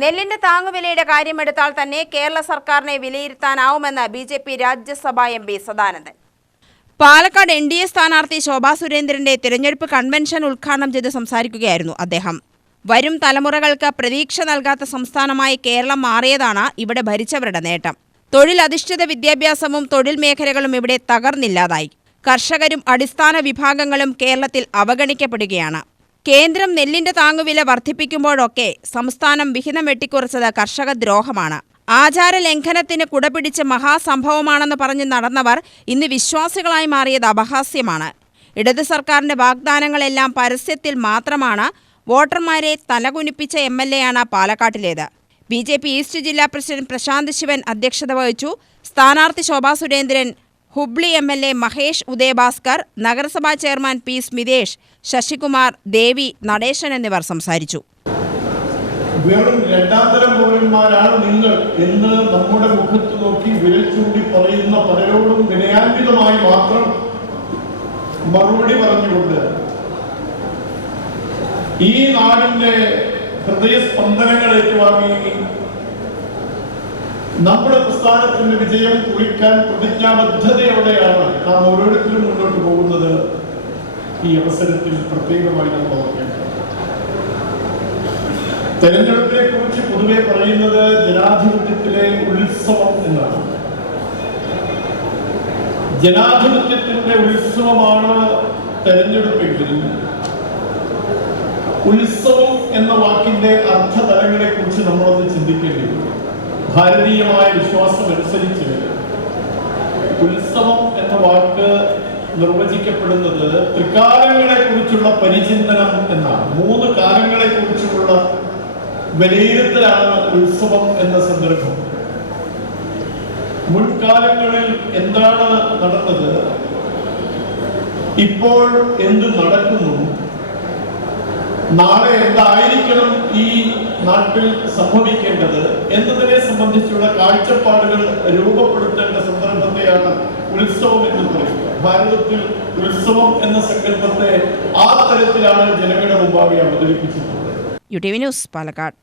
നെല്ലിന്റെ താങ്ങുവിലയുടെ കാര്യമെടുത്താൽ തന്നെ കേരള സർക്കാരിനെ വിലയിരുത്താനാവുമെന്ന് ബിജെപി രാജ്യസഭാ എംപി സദാനന്ദൻ. പാലക്കാട് NDA സ്ഥാനാർത്ഥി ശോഭാ സുരേന്ദ്രന്റെ തിരഞ്ഞെടുപ്പ് കൺവെൻഷൻ ഉദ്ഘാടനം ചെയ്ത് സംസാരിക്കുകയായിരുന്നു അദ്ദേഹം. വരും തലമുറകൾക്ക് പ്രതീക്ഷ നൽകാത്ത സംസ്ഥാനമായി കേരളം മാറിയതാണ് ഇവിടെ ഭരിച്ചവരുടെ നേട്ടം. തൊഴിലധിഷ്ഠിത വിദ്യാഭ്യാസവും തൊഴിൽ മേഖലകളും ഇവിടെ തകർന്നില്ലാതായി. കർഷകരും അടിസ്ഥാന വിഭാഗങ്ങളും കേരളത്തിൽ അവഗണിക്കപ്പെടുകയാണ്. കേന്ദ്രം നെല്ലിന്റെ താങ്ങുവില വർദ്ധിപ്പിക്കുമ്പോഴൊക്കെ സംസ്ഥാനം വിഹിതം വെട്ടിക്കുറച്ചത് കർഷക ദ്രോഹമാണ്. ആചാര ലംഘനത്തിന് കുടപിടിച്ച മഹാസംഭവമാണെന്ന് പറഞ്ഞ് നടന്നവർ ഇന്ന് വിശ്വാസികളായി മാറിയത് അപഹാസ്യമാണ്. ഇടത് സർക്കാരിന്റെ വാഗ്ദാനങ്ങളെല്ലാം പരസ്യത്തിൽ മാത്രമാണ്. വോട്ടർമാരെ തലകുനിപ്പിച്ച MLA-യാണ് പാലക്കാട്ടിലേത്. BJP ഈസ്റ്റ് ജില്ലാ പ്രസിഡന്റ് പ്രശാന്ത് ശിവൻ അധ്യക്ഷത വഹിച്ചു. സ്ഥാനാർത്ഥി ശോഭാ സുരേന്ദ്രൻ, ഹുബ്ലി MLA മഹേഷ് ഉദയഭാസ്കർ, നഗരസഭാ ചെയർമാൻ P. സ്മിതേഷ്, ശശികുമാർ, ദേവി, നടേശൻ എന്നിവർ സംസാരിച്ചു. വെറും രണ്ടാന്തരം പൗരന്മാരാണ് നിങ്ങൾ എന്ന് നമ്മുടെ മുഖത്ത് നോക്കി വിരൽ ചൂണ്ടി പറയുന്ന പലരോടും വിനയാന്വിതമായി മാത്രം മറുപടി പറഞ്ഞുകൊണ്ട് ഈ നാടിന്റെ ഹൃദയസ്പന്ദനങ്ങൾ ഏറ്റുവാങ്ങി നമ്മുടെ പ്രസ്ഥാനത്തിന്റെ വിജയം കുറിക്കാൻ പ്രതിജ്ഞാബദ്ധതയോടെയാണ് നാം ഓരോരുത്തരും മുന്നോട്ട് പോകുന്നത്. ഈ അവസരത്തിൽ പ്രത്യേകമായി നമ്മൾ ഓർക്കേണ്ടത്, തെരഞ്ഞെടുപ്പിനെ കുറിച്ച് പൊതുവെ പറയുന്നത് ജനാധിപത്യത്തിലെ ഉത്സവം എന്നാണ്. ജനാധിപത്യത്തിന്റെ ഉത്സവമാണ് തെരഞ്ഞെടുപ്പെങ്കിൽ ഉത്സവം എന്ന വാക്കിന്റെ അർത്ഥതലങ്ങളെ കുറിച്ച് നമ്മളൊന്ന് ചിന്തിക്കേണ്ടിവരും. ഭാരതീയമായ വിശ്വാസം അനുസരിച്ച് ഉത്സവം എന്ന വാക്ക് നിർവചിക്കപ്പെടുന്നത് ത്രികാലങ്ങളെ കുറിച്ചുള്ള പരിചിന്തനം എന്നാണ്. 3 കാലങ്ങളെ കുറിച്ചുള്ള വിലയിരുത്തലാണ് ഉത്സവം എന്ന സന്ദർഭം. മുൻകാലങ്ങളിൽ എന്താണ് നടന്നത്, ഇപ്പോൾ എന്ത് നടക്കുന്നു, നാളെ എന്തായിരിക്കണം ഈ നാട്ടിൽ സംഭവിക്കേണ്ടത് എന്നതിനെ സംബന്ധിച്ചുള്ള കാഴ്ചപ്പാടുകൾ രൂപപ്പെടുത്തേണ്ട സന്ദർഭത്തെയാണ് ഉത്സവം എന്ന് പറയുന്നത്. ഭാരതത്തിൽ ഉത്സവം എന്ന സങ്കല്പത്തെ ആ തരത്തിലാണ് ജനങ്ങളുടെ മുമ്പാകെ അവതരിപ്പിച്ചിട്ടുള്ളത്. UTV news, Palakkad.